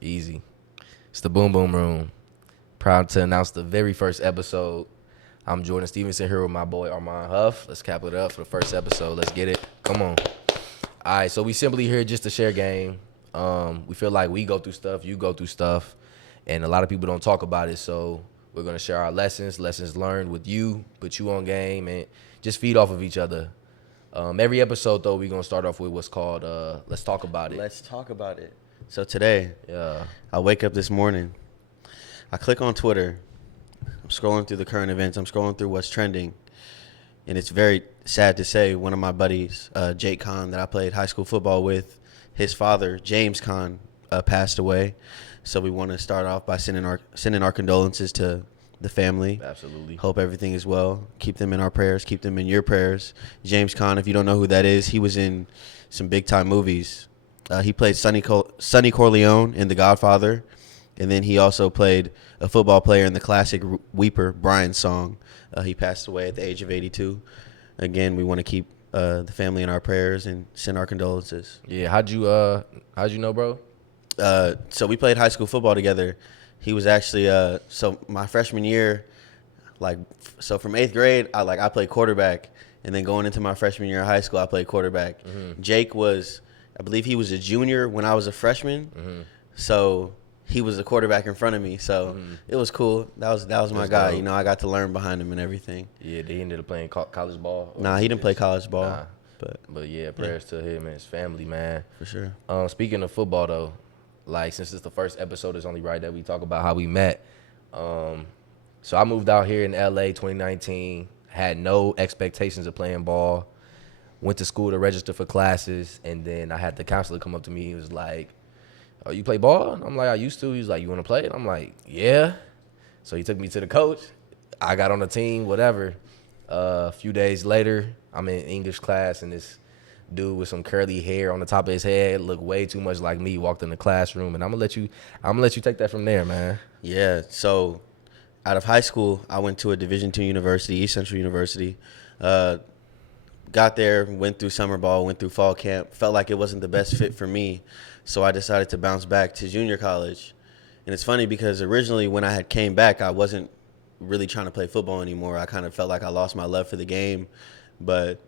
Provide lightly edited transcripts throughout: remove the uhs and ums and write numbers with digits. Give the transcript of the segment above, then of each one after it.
Easy. It's the Boom Boom Room. Proud to announce the very first episode. I'm Jordan Stevenson here with my boy Armand Huff. Let's cap it up for the first episode. Let's get it. Come on. All right, so we simply here just to share game. We feel like we go through stuff, you go through stuff, and a lot of people don't talk about it. So we're gonna share our lessons learned with you, put you on game, and just feed off of each other. Every episode though, we're gonna start off with what's called Let's Talk About It. Let's talk about it. So today, Yeah. I wake up this morning, I click on Twitter, I'm scrolling through the current events, I'm scrolling through what's trending, and it's very sad to say one of my buddies, Jake Caan, that I played high school football with, his father, James Caan, passed away. So we want to start off by sending our condolences to the family. Absolutely. Hope everything is well. Keep them in our prayers. Keep them in your prayers. James Caan, if you don't know who that is, he was in some big-time movies. He played Sonny Corleone in The Godfather, and then he also played a football player in the classic Weeper, Brian's Song. He passed away at the age of 82. Again, we want to keep the family in our prayers and send our condolences. Yeah. How'd you know, bro? So we played high school football together. He was actually so my freshman year, so from 8th grade, I played quarterback, and then going into my freshman year of high school, I played quarterback. Mm-hmm. Jake was, I believe he was a junior when I was a freshman, Mm-hmm. so he was a quarterback in front of me. So it was cool. That was my That's guy. dope. You know, I got to learn behind him and everything. Yeah, he ended up playing college ball. Nah, he didn't play college ball, Nah. But yeah, prayers to him and his family, man. for sure. Speaking of football though, like since it's the first episode, it's only right that we talk about how we met. So I moved out here in LA 2019, had no expectations of playing ball, went to school to register for classes, and then I had the counselor come up to me. He was like, "Oh, you play ball?" And I'm like, "I used to." He was like, "You want to play?" And I'm like, "Yeah." So he took me to the coach. I got on the team, whatever. A few days later, I'm in English class, and this dude with some curly hair on the top of his head looked way too much like me walked in the classroom. And I'm gonna let you take that from there, man. Yeah, so out of high school, I went to a Division II university, East Central University. Got there, went through summer ball, went through fall camp, felt like it wasn't the best fit for me, so I decided to bounce back to junior college. And it's funny because originally when I had came back, I wasn't really trying to play football anymore. I kind of felt like I lost my love for the game, but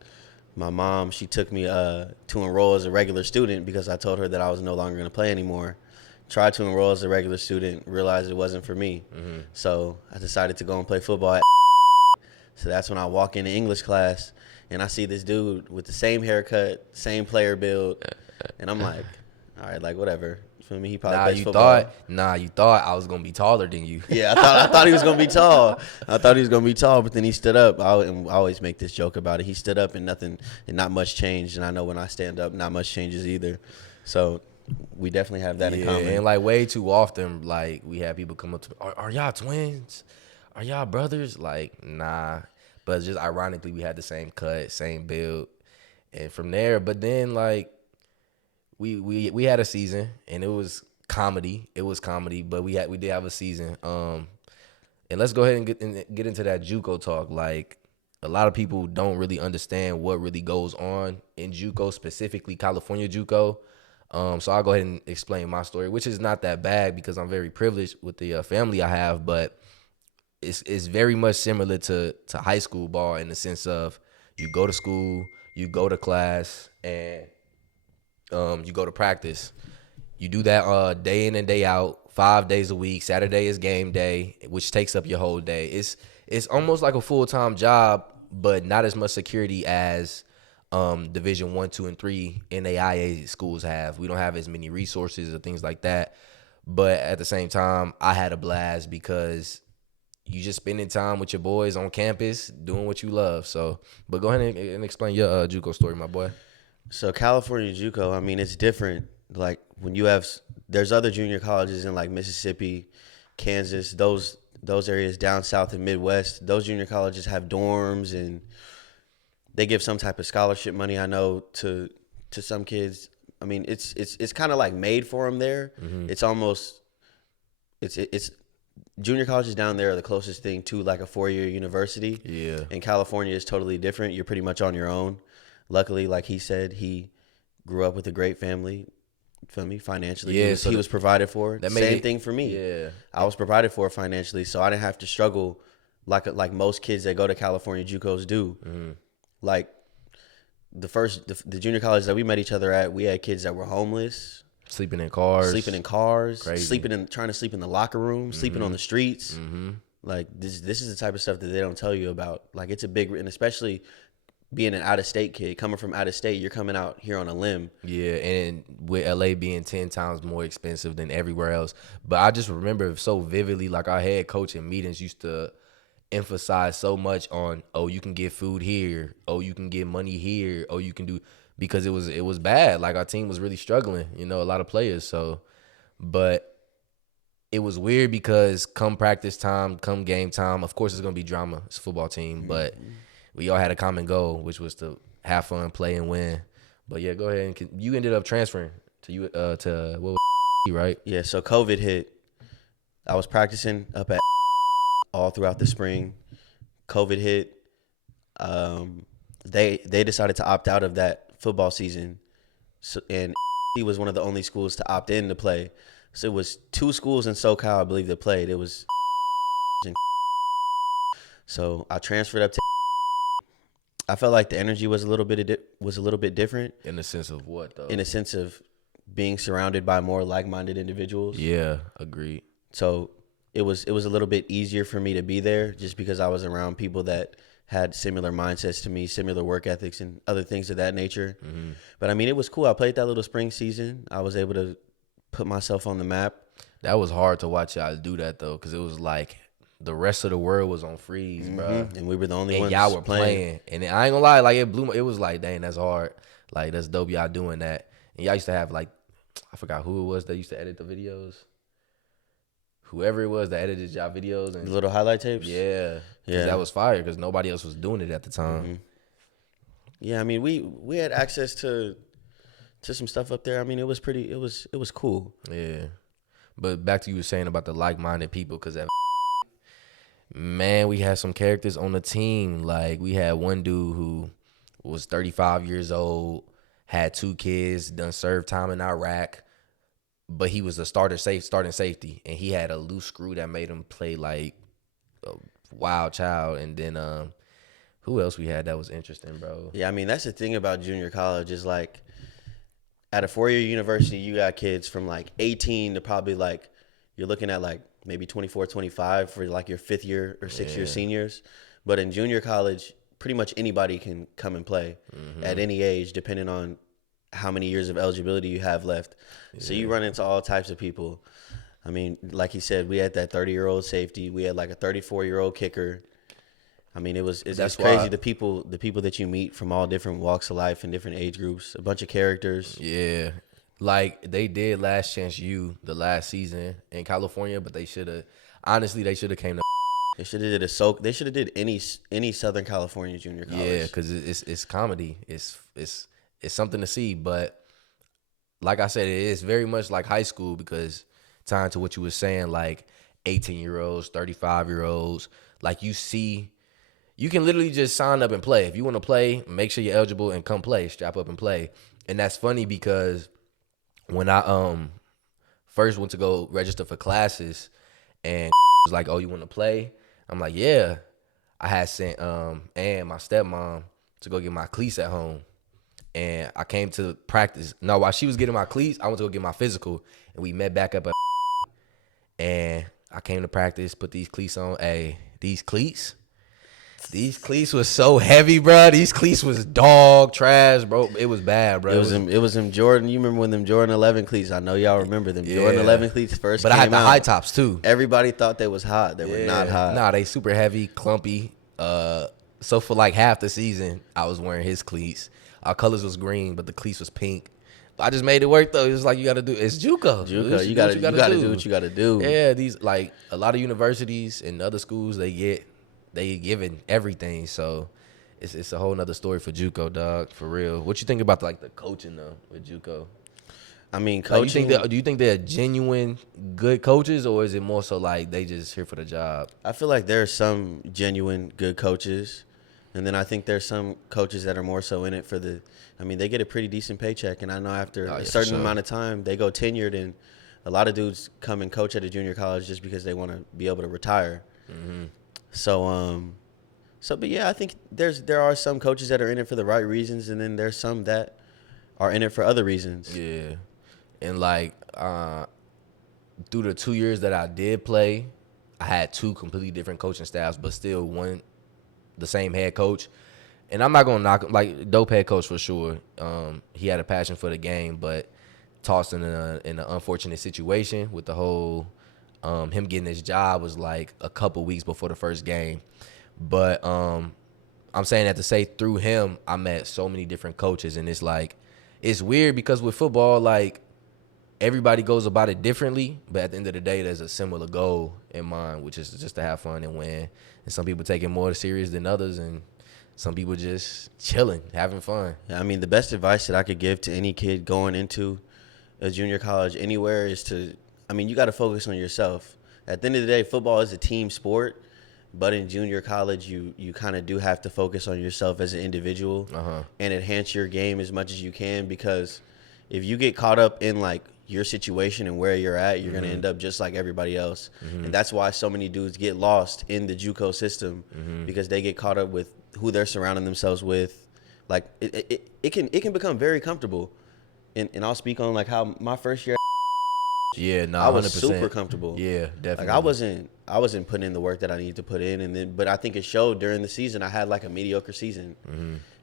my mom, she took me to enroll as a regular student because I told her that I was no longer going to play anymore. Tried to enroll as a regular student, realized it wasn't for me. Mm-hmm. So I decided to go and play football at So that's when I walk into English class and I see this dude with the same haircut, same player build, and I'm like, all right, like whatever. For me, he probably plays football. You thought I was gonna be taller than you. Yeah, I thought he was gonna be tall. But then he stood up. I always make this joke about it. He stood up and not much changed. And I know when I stand up, not much changes either. So we definitely have that in common. And like way too often, like we have people come up to me, are y'all twins? Are y'all brothers? Like, nah. But just ironically, we had the same cut, same build, and from there. But then like we had a season, and it was comedy. But we did have a season. And let's go ahead and get into that JUCO talk. Like a lot of people don't really understand what really goes on in JUCO, specifically California JUCO. So I'll go ahead and explain my story, which is not that bad because I'm very privileged with the family I have, but it's very much similar to high school ball in the sense of you go to school, you go to class, and you go to practice. You do that day in and day out, 5 days a week. Saturday is game day, which takes up your whole day. It's almost like a full-time job, but not as much security as Division 1, 2, and 3 NAIA schools have. We don't have as many resources or things like that. But at the same time, I had a blast because you just spending time with your boys on campus doing what you love. So, but go ahead and explain your JUCO story, my boy. So California JUCO, I mean, it's different. Like when there's other junior colleges in like Mississippi, Kansas, those areas down south and Midwest. Those junior colleges have dorms and they give some type of scholarship money, I know, to to some kids. I mean, it's kind of like made for them there. It's almost it's junior colleges down there are the closest thing to like a 4-year university. Yeah. In California, is totally different. You're pretty much on your own. Luckily, like he said, he grew up with a great family. Feel me? Financially, Yeah, he was provided for. That made Same thing for me. Yeah. I was provided for financially, so I didn't have to struggle like most kids that go to California JUCOs do. Like the junior college that we met each other at, we had kids that were homeless, Sleeping in cars. Crazy. trying to sleep in the locker room, sleeping on the streets. Like this is the type of stuff that they don't tell you about. Like it's a big, and especially being an out-of-state kid, coming from out of state, you're coming out here on a limb. Yeah, and with LA being 10 times more expensive than everywhere else. But I just remember so vividly, like our head coach in meetings used to emphasize so much on, oh, you can get food here, oh, you can get money here, oh, you can do, because it was bad. Like our team was really struggling, a lot of players. So, but it was weird because come practice time, come game time, of course it's gonna be drama. It's a football team, but we all had a common goal, which was to have fun, play, and win. But yeah, go ahead and you ended up transferring to what was right? Yeah, so COVID hit. I was practicing up at all throughout the spring. COVID hit. They decided to opt out of that football season, and he was one of the only schools to opt in to play. So it was 2 schools in Socal, I believe, that played. It was so I transferred up to. I felt like the energy was a little bit different. In the sense of what though? In a sense of being surrounded by more like-minded individuals. Yeah, agreed. So it was a little bit easier for me to be there just because I was around people that had similar mindsets to me, similar work ethics and other things of that nature. But I mean, it was cool. I played that little spring season. I was able to put myself on the map. That was hard to watch y'all do that though, because it was like the rest of the world was on freeze, bro. And we were the only ones y'all were playing. And I ain't gonna lie, like it blew. It was like, dang, that's hard. Like that's dope. Y'all doing that. And y'all used to have like, I forgot who it was that used to edit the videos. Whoever it was that edited y'all videos and The little highlight tapes. yeah, that was fire because nobody else was doing it at the time. Yeah, I mean, we had access to some stuff up there. I mean, it was cool. Yeah, but back to you were saying about the like-minded people, because that. Man, we had some characters on the team. Like, we had one dude who was 35 years old, had 2 kids, done served time in Iraq, but he was a starting safety, and he had a loose screw that made him play like a wild child. And then who else we had that was interesting, bro? Yeah, I mean, that's the thing about junior college is like at a 4-year university, you got kids from like 18 to probably like you're looking at like maybe 24, 25 for like your 5th year or 6th year seniors. But in junior college, pretty much anybody can come and play at any age, depending on how many years of eligibility you have left. So you run into all types of people. I mean, like he said, we had that 30-year-old safety. We had like a 34-year-old kicker. I mean, it's crazy. The people that you meet from all different walks of life and different age groups, a bunch of characters. Yeah. Like they did Last Chance U the last season in California, but they should have came to. They should have did any Southern California junior college. Yeah, because it's comedy. It's something to see. But like I said, it is very much like high school, because tying to what you were saying, like 18-year-olds, 35-year-olds, like you can literally just sign up and play. If you want to play, make sure you're eligible and come play. Strap up and play. And that's funny because when I first went to go register for classes and was like, oh, you want to play? I'm like, yeah. I had sent and my stepmom to go get my cleats at home. And I came to practice. No, while she was getting my cleats, I went to go get my physical. And we met back up at and I came to practice, put these cleats on. Hey, these cleats was so heavy, bro. These cleats was dog trash, bro. It was bad, bro. It was them Jordan. You remember when them Jordan 11 cleats? I know y'all remember them. Jordan 11 cleats first but came I had the out. high tops too. Everybody thought they was hot. They were not hot. Nah, they super heavy, clumpy. So for like half the season, I was wearing his cleats. Our colors was green, but the cleats was pink. I just made it work though. It was like you got to do. It's JUCO. You got to do what you got to do. Yeah, these like a lot of universities and other schools they giving everything. So it's a whole nother story for JUCO, dog. For real. What you think about like the coaching though with JUCO? I mean, Like, coaching. do you think they're genuine good coaches, or is it more so like they just here for the job? I feel like there are some genuine good coaches, and then I think there's some coaches that are more so in it for the. I mean, they get a pretty decent paycheck, and I know after Oh, a yeah, for certain sure. amount of time they go tenured, and a lot of dudes come and coach at a junior college just because they want to be able to retire. Mm-hmm. So, but yeah, I think there are some coaches that are in it for the right reasons, and then there's some that are in it for other reasons. Yeah, and like through the 2 years that I did play, I had two completely different coaching staffs, but still the same head coach. And I'm not gonna knock him, like dope head coach for sure. He had a passion for the game, but tossed in an unfortunate situation with the whole him getting his job was like a couple weeks before the first game. But I'm saying that to say through him, I met so many different coaches, and it's like it's weird because with football, like everybody goes about it differently, but at the end of the day, there's a similar goal in mind, which is just to have fun and win. And some people take it more serious than others, and some people just chilling, having fun. I mean, the best advice that I could give to any kid going into a junior college anywhere is you got to focus on yourself. At the end of the day, football is a team sport, but in junior college, you kind of do have to focus on yourself as an individual and enhance your game as much as you can, because if you get caught up in like your situation and where you're at, you're going to end up just like everybody else. And that's why so many dudes get lost in the JUCO system, because they get caught up with who they're surrounding themselves with. Like it can become very comfortable. And I'll speak on like how my first year Yeah, no, I was 100%. super comfortable. Yeah, definitely. Like I wasn't putting in the work that I needed to put in, but I think it showed during the season. I had like a mediocre season,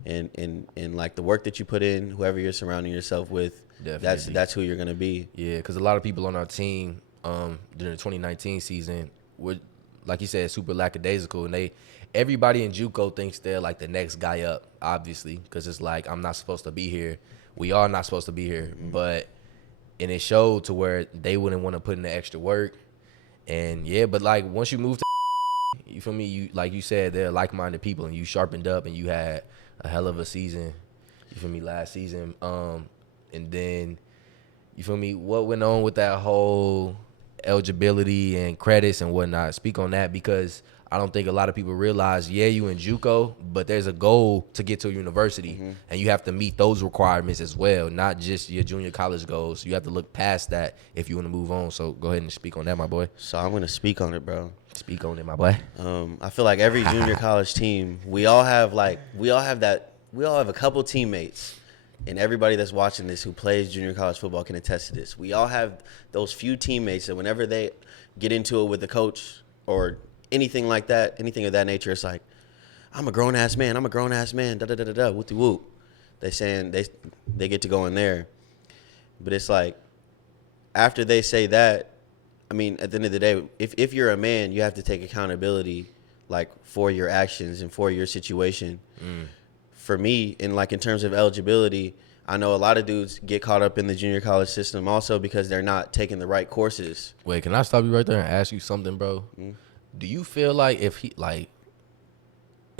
and like the work that you put in, whoever you're surrounding yourself with, Definitely. that's who you're gonna be. Yeah, because a lot of people on our team during the 2019 season were, like you said, super lackadaisical, and everybody in JUCO thinks they're like the next guy up, obviously, because it's like I'm not supposed to be here. We are not supposed to be here, and it showed to where they wouldn't want to put in the extra work. And yeah, but like once you move to, you feel me? You like you said, they're like-minded people, and you sharpened up, and you had a hell of a season. You feel me? Last season, and then you feel me? What went on with that whole eligibility and credits and whatnot? Speak on that, because I don't think a lot of people realize, yeah, you in JUCO, but there's a goal to get to a university, and you have to meet those requirements as well, not just your junior college goals. You have to look past that if you want to move on. So go ahead and speak on that, my boy. So I'm gonna speak on it, bro. Speak on it, my boy. I feel like every junior college team, we all have a couple teammates, and everybody that's watching this who plays junior college football can attest to this. We all have those few teammates that whenever they get into it with the coach or anything like that, anything of that nature, it's like, I'm a grown ass man, da da da da da, whoop de whoop. They saying they get to go in there, but it's like after they say that, I mean, at the end of the day, if you're a man, you have to take accountability, like for your actions and for your situation. For me, in terms of eligibility, I know a lot of dudes get caught up in the junior college system also because they're not taking the right courses. Wait, can I stop you right there and ask you something, bro? Do you feel like if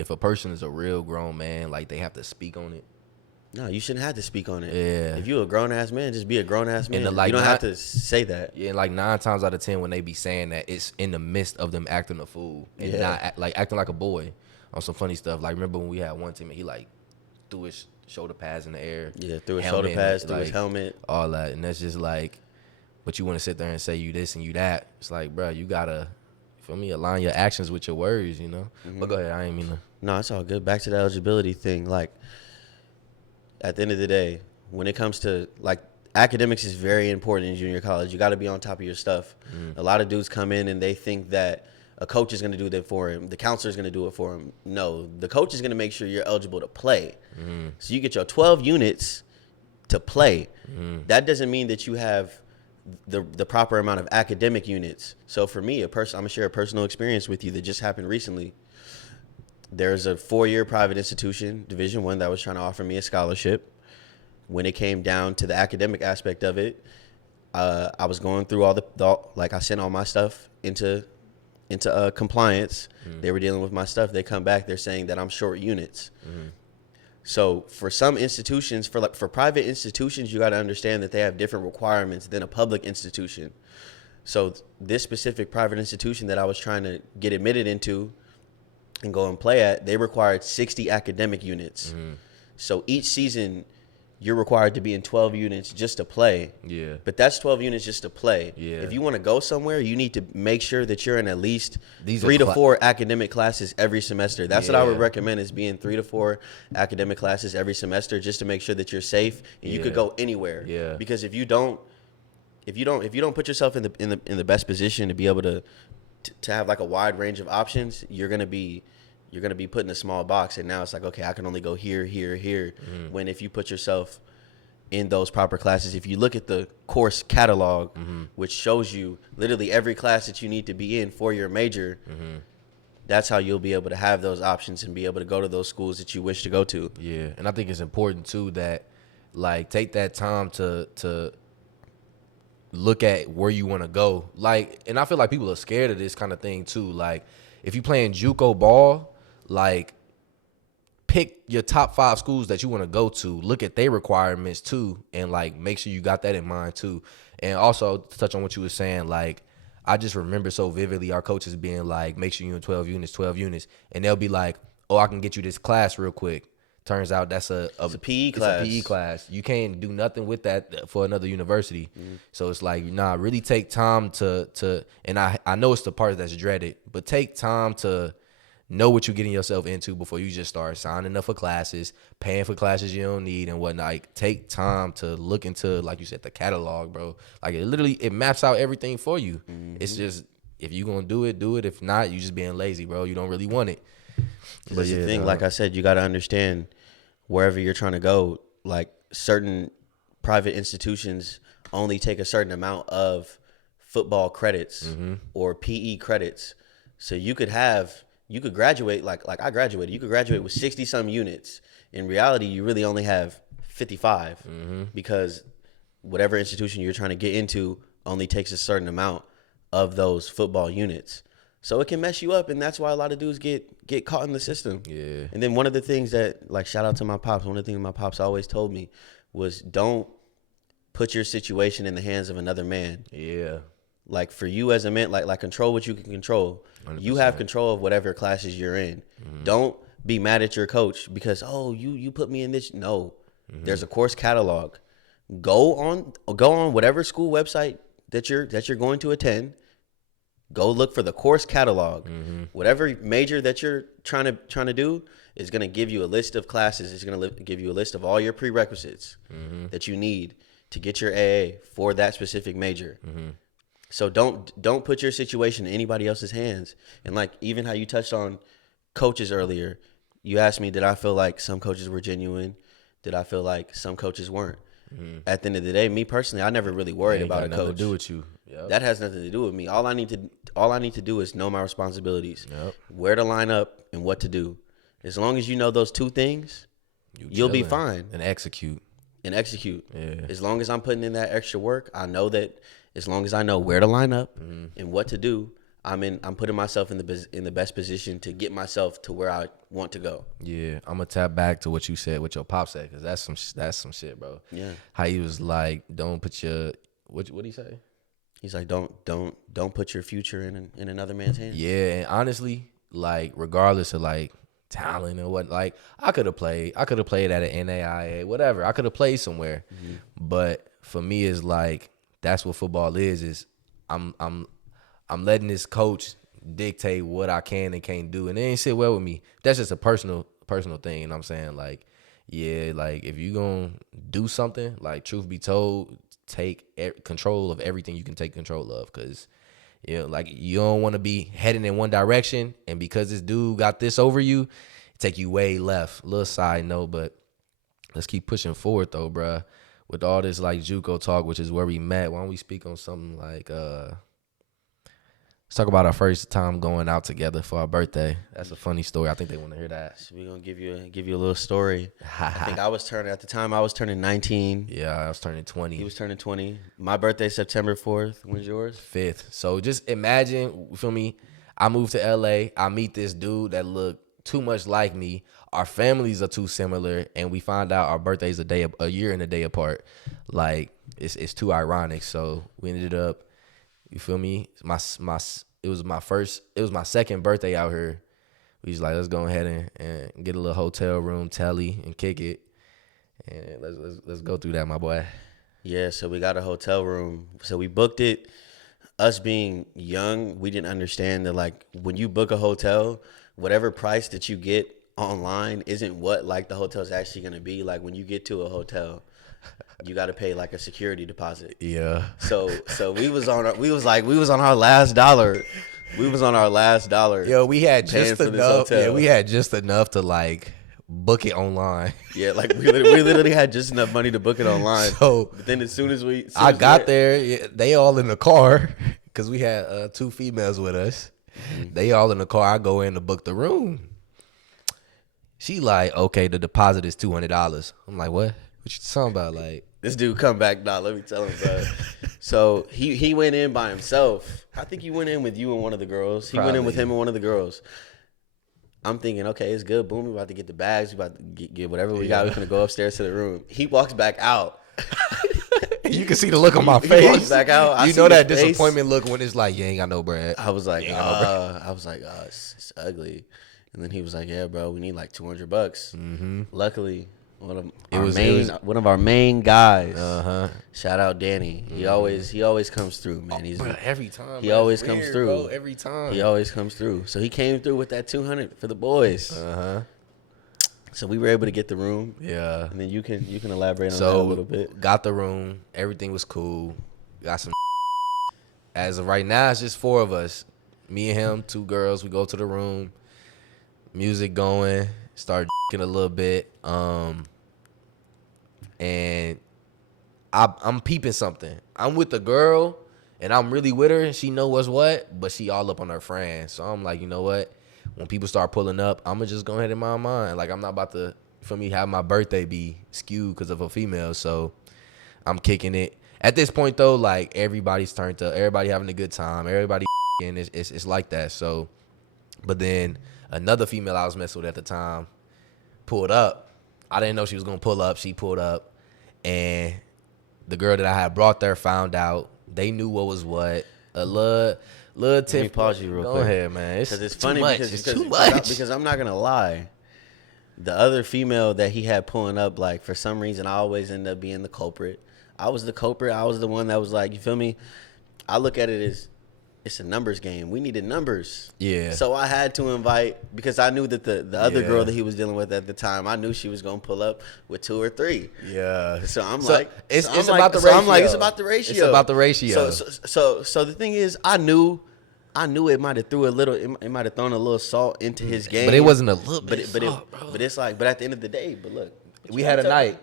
a person is a real grown man, like they have to speak on it? No, you shouldn't have to speak on it. Yeah. If you're a grown ass man, just be a grown ass man. And You don't have to say that. Yeah, and like 9 times out of 10 when they be saying that, it's in the midst of them acting a fool and not acting like a boy on some funny stuff. Like remember when we had one team and he like threw his shoulder pads in the air. Yeah, threw his shoulder pads, threw his helmet. All that. And that's just like, but you want to sit there and say you this and you that. It's like, bro, you gotta, feel me, align your actions with your words, you know? But go ahead, I ain't mean to. No, it's all good. Back to the eligibility thing. Like, at the end of the day, when it comes to, like, academics is very important in junior college. You got to be on top of your stuff. A lot of dudes come in and they think that a coach is going to do that for him. The counselor is going to do it for him. No, the coach is going to make sure you're eligible to play. So you get your 12 units to play. That doesn't mean that you have the proper amount of academic units. So for me, I'm going to share a personal experience with you that just happened recently. There's a 4-year private institution, Division I, that was trying to offer me a scholarship. When it came down to the academic aspect of it, I was going through all I sent all my stuff into compliance. They were dealing with my stuff. They come back. They're saying that I'm short units. So for some institutions, for private institutions, you got to understand that they have different requirements than a public institution. So this specific private institution that I was trying to get admitted into and go and play at, they required 60 academic units. So each season, you're required to be in 12 units just to play. Yeah. But that's 12 units just to play. Yeah. If you want to go somewhere, you need to make sure that you're in at least These 3 to 4 academic classes every semester. That's what I would Yeah. recommend, is being 3 to 4 academic classes every semester, just to make sure that you're safe and you could go anywhere. Yeah. Because if you don't put yourself in the best position to be able to have like a wide range of options, you're gonna be put in a small box. And now it's like, okay, I can only go here, here, here. When if you put yourself in those proper classes, if you look at the course catalog, which shows you literally every class that you need to be in for your major, that's how you'll be able to have those options and be able to go to those schools that you wish to go to. Yeah, and I think it's important too that, like, take that time to look at where you want to go. Like, and I feel like people are scared of this kind of thing too. Like, if you playing JUCO ball, like, pick your top 5 schools that you want to go to. Look at their requirements too, and like make sure you got that in mind too. And also to touch on what you were saying, like, I just remember so vividly our coaches being like, make sure you're in 12 units, and they'll be like, oh, I can get you this class real quick. Turns out that's a PE class. It's a PE class. You can't do nothing with that for another university. So it's like, nah, really take time to and I know it's the part that's dreaded, but take time to know what you're getting yourself into before you just start signing up for classes, paying for classes you don't need and whatnot. Like, take time to look into, like you said, the catalog, bro. Like, it maps out everything for you. It's just, if you gonna do it, do it. If not, you just being lazy, bro. You don't really want it. But the thing, like I said, you got to understand wherever you're trying to go, like, certain private institutions only take a certain amount of football credits or PE credits. So you could graduate, like I graduated. You could graduate with 60 some units. In reality, you really only have 55 because whatever institution you're trying to get into only takes a certain amount of those football units. So it can mess you up, and that's why a lot of dudes get caught in the system. Yeah. And then one of the things that, like, shout out to my pops, one of the things my pops always told me was, don't put your situation in the hands of another man. Yeah. Like, for you as a man, like control what you can control. 100%. You have control of whatever classes you're in. Don't be mad at your coach because, oh, you put me in this. No, there's a course catalog. Go on whatever school website that you're going to attend. Go look for the course catalog. Whatever major that you're trying to do is going to give you a list of classes. It's going to give you a list of all your prerequisites that you need to get your AA for that specific major. So don't put your situation in anybody else's hands. And, like, even how you touched on coaches earlier, you asked me, did I feel like some coaches were genuine? Did I feel like some coaches weren't? At the end of the day, me personally, I never really worried about a coach. To do with you. Yep. That has nothing to do with me. All I need to do is know my responsibilities, where to line up and what to do. As long as you know those 2 things, you'll be fine. And execute. Yeah. As long as I'm putting in that extra work, I know that as long as I know where to line up and what to do, I'm putting myself in the best position to get myself to where I want to go. Yeah, I'm gonna tap back to what you said, what your pop said, because that's some shit, bro. Yeah. How he was like, don't put your what he say? He's like, don't put your future in another man's hands. Yeah, and honestly, like, regardless of, like, talent or what, like, I could have played at an NAIA, whatever. I could have played somewhere, but for me, it's like, that's what football is I'm letting this coach dictate what I can and can't do, and it ain't sit well with me. That's just a personal thing, you know what I'm saying? Like, yeah, like, if you gonna do something, like, truth be told, take control of everything you can take control of, because, you know, like, you don't want to be heading in one direction, and because this dude got this over you, take you way left. Little side note, but let's keep pushing forward though, bruh. With all this, like, JUCO talk, which is where we met, why don't we speak on something like, let's talk about our first time going out together for our birthday. That's a funny story. I think they want to hear that. So we're gonna give you a little story. I think I was turning 19. Yeah, I was turning 20. He was turning 20. My birthday, September 4th. When's yours? 5th. So just imagine, you feel me? I moved to LA. I meet this dude that looked too much like me. Our families are too similar, and we find out our birthdays a year and a day apart. Like it's too ironic. So we ended up, you feel me? It was my second birthday out here. We was like, let's go ahead and get a little hotel room, telly, and kick it, and let's go through that, my boy. Yeah, so we got a hotel room. So we booked it. Us being young, we didn't understand that, like, when you book a hotel, whatever price that you get online isn't what, like, the hotel's actually going to be. Like, when you get to a hotel, you got to pay, like, a security deposit. Yeah. So we was on our last dollar. We was on our last dollar. Yo, we had just for this enough. hotel. Yeah, we had just enough to like book it online. Yeah, like we literally had just enough money to book it online. So but then as soon as I got there, yeah, they all in the car because we had 2 females with us. Mm-hmm. They all in the car. I go in to book the room. She like, okay, the deposit is $200. I'm like, what? What you talking about? Like, this dude come back, nah, let me tell him, bro. So he went in by himself. I think he went in with you and one of the girls. He went in with him and one of the girls. I'm thinking, okay, it's good. Boom, we about to get the bags. We about to get whatever we got. We're going to go upstairs to the room. He walks back out. You can see the look on my face. He walks back out. You know that disappointment look when it's like, you ain't got no bread. I was like, it's ugly. And then he was like, yeah, bro, we need like $200. Mm-hmm. Luckily, one of our main guys. Shout out Danny. Mm-hmm. He always comes through, man. He's every time. He always comes through. Bro, every time. He always comes through. So he came through with that $200 for the boys. So we were able to get the room. Yeah. And then you can elaborate on that a little bit. Got the room. Everything was cool. Got some. As of right now, it's just 4 of us. Me and him, 2 girls. We go to the room. Music going. Start a little bit. And I'm peeping something. I'm with the girl, and I'm really with her, and she know what's what, but she all up on her friends. So I'm like, you know what? When people start pulling up, I'm going to just go ahead in my mind. Like, I'm not about to, for me, have my birthday be skewed because of a female. So I'm kicking it. At this point, though, like, everybody's turned up. Everybody having a good time. Everybody and it's like that. So, but then another female I was messing with at the time pulled up. I didn't know she was going to pull up. She pulled up. And the girl that I had brought there found out. They knew what was what. A little tip. Let me pause you real quick. Go ahead, man. It's funny it's too much. Because I'm not going to lie. The other female that he had pulling up, like, for some reason, I always end up being the culprit. I was the culprit. I was the one that was like, you feel me? I look at it as it's a numbers game. We needed numbers. Yeah. So I had to invite, because I knew that the other girl that he was dealing with at the time, I knew she was going to pull up with 2 or 3. Yeah. So I'm it's about the ratio. I'm like, it's about the ratio. It's about the ratio. So the thing is, I knew it might have thrown a little salt into his game. But it wasn't a little bit. But it's like, but at the end of the day, but look. We had a night.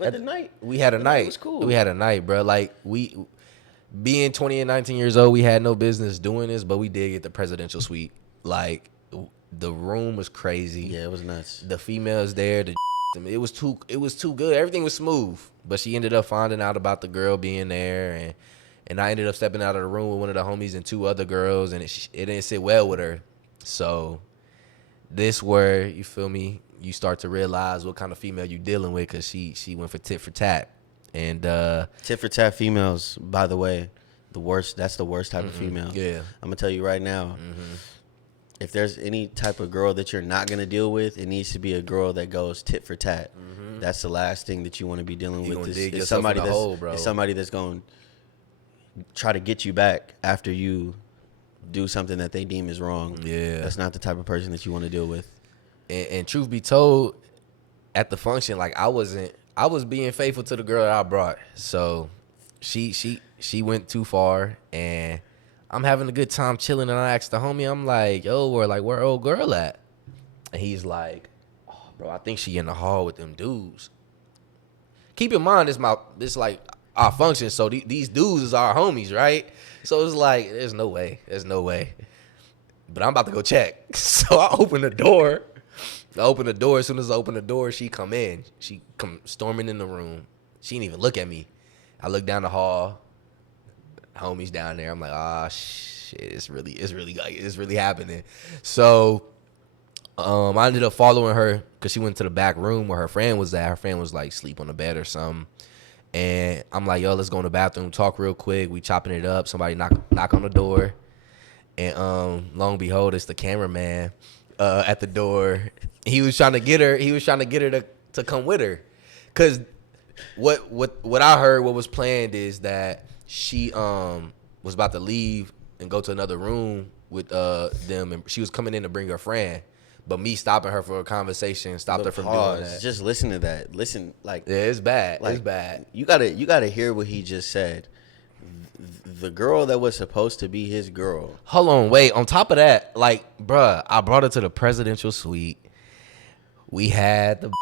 We had a night. It was cool. We had a night, bro. Like, being 20 and 19 years old, we had no business doing this, but we did get the presidential suite. Like, the room was crazy. Yeah, it was nuts. The females there, it was too good. Everything was smooth. But she ended up finding out about the girl being there, and I ended up stepping out of the room with one of the homies and 2 other girls, and it didn't sit well with her. So this where, you feel me, you start to realize what kind of female you dealing with, because she went for tit for tat. And tit for tat females, by the way, the worst. That's the worst type of female. Yeah, I'm gonna tell you right now. If there's any type of girl that you're not gonna deal with, it needs to be a girl that goes tit for tat. That's the last thing that you want to be dealing with. Is somebody that's going to try to get you back after you do something that they deem is wrong. Yeah, that's not the type of person that you want to deal with. And truth be told, at the function, like, I was being faithful to the girl that I brought. So she went too far, and I'm having a good time chilling. And I asked the homie, I'm like, yo, where old girl at? And he's like, oh, bro, I think she in the hall with them dudes. Keep in mind, this like our function. So these dudes is our homies, right? So it's like, there's no way. But I'm about to go check. So I open the door. As soon as I open the door, she come in. She come storming in the room. She didn't even look at me. I look down the hall. Homie's down there. I'm like, shit, it's really happening. So I ended up following her because she went to the back room where her friend was at. Her friend was like sleep on the bed or something. And I'm like, yo, let's go in the bathroom, talk real quick. We chopping it up. Somebody knock on the door. And long and behold, it's the cameraman at the door. He was trying to get her. He was trying to get her to come with her. Cause what I heard, what was planned is that she was about to leave and go to another room with them, and she was coming in to bring her friend. But me stopping her for a conversation stopped her from doing that. Just listen to that. Listen, like, yeah, it's bad. like, it's bad. You gotta hear what he just said. The girl that was supposed to be his girl. Hold on, wait. On top of that, like, bruh, I brought her to the presidential suite. We had them.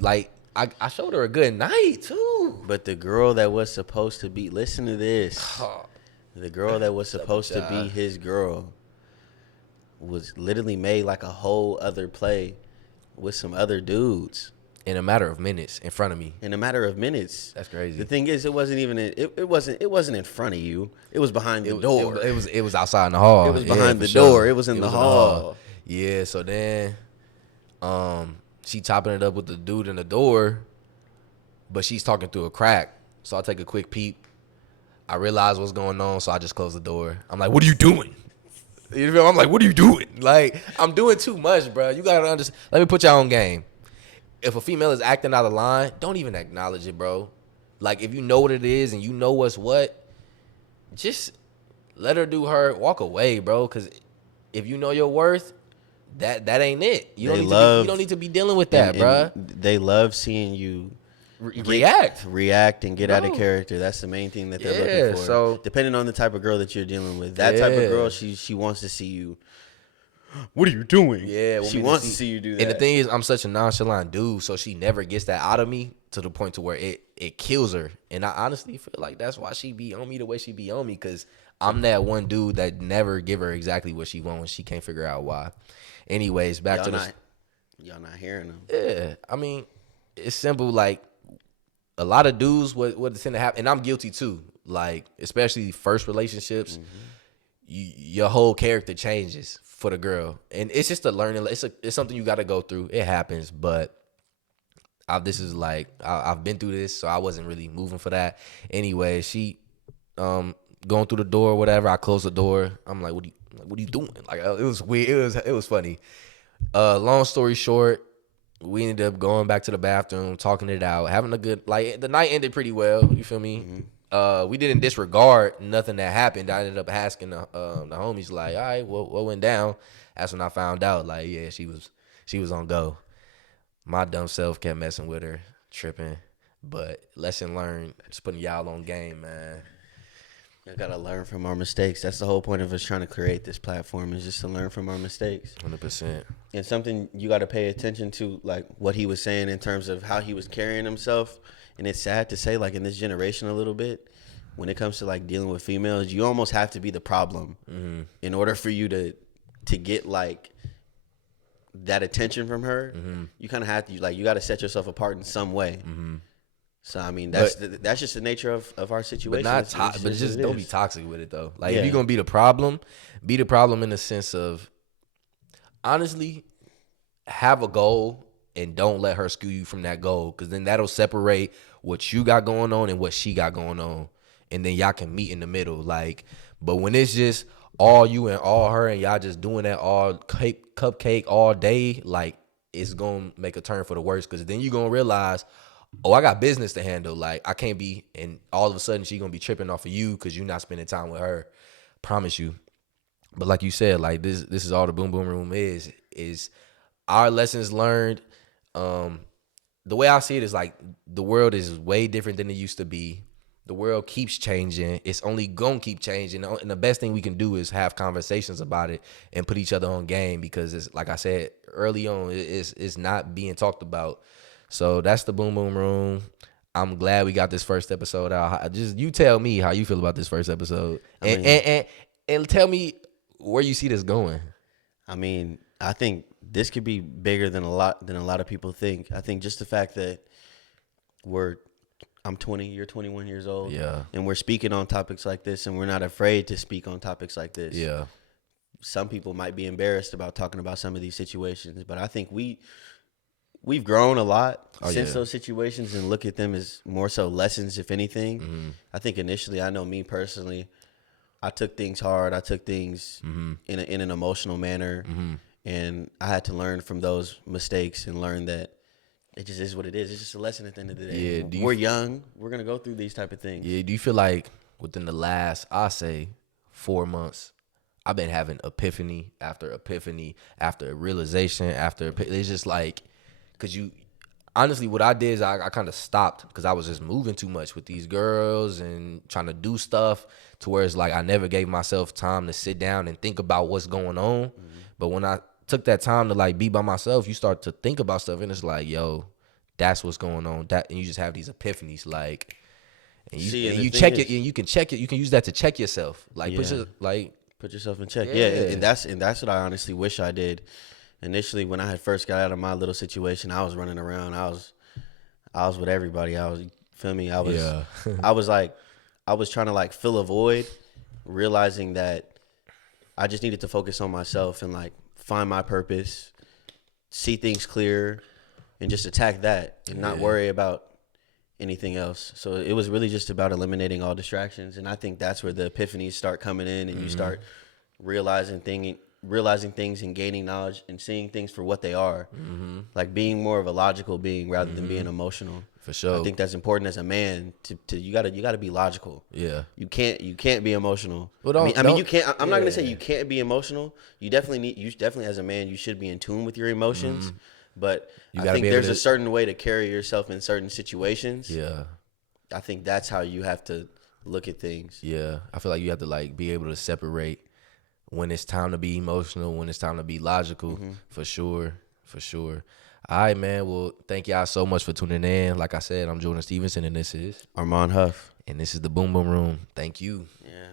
Like, I showed her a good night too. But the girl that was supposed to be, listen to this. The girl that was supposed to be his girl was literally made like a whole other play with some other dudes. In a matter of minutes, in front of me. In a matter of minutes. That's crazy. The thing is, it wasn't even it wasn't in front of you. It was behind the door. It was outside in the hall. It was behind the door. It was in the hall. Yeah. So then, she chopping it up with the dude in the door, but she's talking through a crack. So I take a quick peep. I realize what's going on, so I just close the door. I'm like, "What are you doing?" You know, I'm like, "What are you doing?" Like, I'm doing too much, bro. You gotta understand. Let me put y'all on game. If a female is acting out of line, don't even acknowledge it, bro. Like, if you know what it is and you know what's what, just let her do her. Walk away, bro. Because if you know your worth, that ain't it. You don't need to be dealing with that, bro. They love seeing you react and get out of character. That's the main thing that they're looking for. So depending on the type of girl that you're dealing with, that type of girl, she wants to see you. What are you doing? Yeah, she wants to see you do that. And the thing is, I'm such a nonchalant dude, so she never gets that out of me to the point to where it kills her. And I honestly feel like that's why she be on me the way she be on me, because I'm that one dude that never give her exactly what she wants. She can't figure out why. Anyways, back to this. Y'all not hearing them. Yeah, I mean, it's simple. Like, a lot of dudes, what tend to happen, and I'm guilty too. Like, especially first relationships, your whole character changes for the girl, and it's just a learning. It's something you got to go through. It happens, but I've been through this, so I wasn't really moving for that. Anyway, she going through the door, or whatever. I closed the door. I'm like, what are you doing? Like, it was weird. It was funny. Long story short, we ended up going back to the bathroom, talking it out, having a good, like, the night ended pretty well. You feel me? We didn't disregard nothing that happened. I ended up asking the homies, like, all right, what went down? That's when I found out, like, yeah, she was on go. My dumb self kept messing with her, tripping. But lesson learned, just putting y'all on game, man. I gotta learn from our mistakes. That's the whole point of us trying to create this platform, is just to learn from our mistakes. 100%. And something you got to pay attention to, like what he was saying in terms of how he was carrying himself. And it's sad to say, like, in this generation a little bit, when it comes to like dealing with females, you almost have to be the problem in order for you to get like that attention from her. You kind of have to, like, you got to set yourself apart in some way. So I mean, that's just the nature of our situation. But just don't be toxic with it though. Like, if you're gonna be the problem in the sense of, honestly, have a goal and don't let her skew you from that goal, because then that'll separate what you got going on and what she got going on, and then y'all can meet in the middle. Like, but when it's just all you and all her, and y'all just doing that all cupcake all day, like, it's gonna make a turn for the worse, because then you're gonna realize, oh, I got business to handle. Like, I can't be, and all of a sudden she gonna be tripping off of you because you're not spending time with her. Promise you. But like you said, like, this is all the boom boom room is our lessons learned. The way I see it is, like, the world is way different than it used to be. The world keeps changing. It's only gonna keep changing. And the best thing we can do is have conversations about it and put each other on game, because it's, like I said early on, it's not being talked about. So that's the boom boom room. I'm glad we got this first episode out. Just, you tell me how you feel about this first episode, and tell me where you see this going. I mean, I think this could be bigger than a lot of people think. I think just the fact that we're I'm 20, you're 21 years old. Yeah. And we're speaking on topics like this, and we're not afraid to speak on topics like this. Yeah. Some people might be embarrassed about talking about some of these situations, but I think we've grown a lot since those situations, and look at them as more so lessons, if anything. Mm-hmm. I think initially, I know me personally, I took things hard. I took things in an emotional manner, and I had to learn from those mistakes and learn that it just is what it is. It's just a lesson at the end of the day. Yeah, we're young. We're gonna go through these type of things. Yeah, do you feel like within the last, I say, 4 months, I've been having epiphany after realization after it's just like, cause you honestly, what I did is I kind of stopped because I was just moving too much with these girls and trying to do stuff to where it's like I never gave myself time to sit down and think about what's going on. But when I took that time to like be by myself, you start to think about stuff and it's like, yo, that's what's going on. That, and you just have these epiphanies, like, and you check it, and you can check it. You can use that to check yourself, like put yourself in check. Yeah, and that's what I honestly wish I did. Initially, when I had first got out of my little situation, I was running around. I was with everybody. I was I was trying to like fill a void, realizing that I just needed to focus on myself and like find my purpose, see things clear, and just attack that and not worry about anything else. So it was really just about eliminating all distractions. And I think that's where the epiphanies start coming in, and you start realizing things and gaining knowledge and seeing things for what they are. Like being more of a logical being rather than being emotional. For sure. I think that's important as a man to you gotta be logical. Yeah. You can't be emotional. Well, I mean you can't. I'm not gonna say you can't be emotional. You definitely as a man you should be in tune with your emotions. But I think there's a certain way to carry yourself in certain situations. Yeah. I think that's how you have to look at things. Yeah. I feel like you have to like be able to separate when it's time to be emotional, when it's time to be logical. For sure. All right, man. Well, thank y'all so much for tuning in. Like I said, I'm Jordan Stevenson, and this is Armand Huff. And this is the Boom Boom Room. Thank you. Yeah.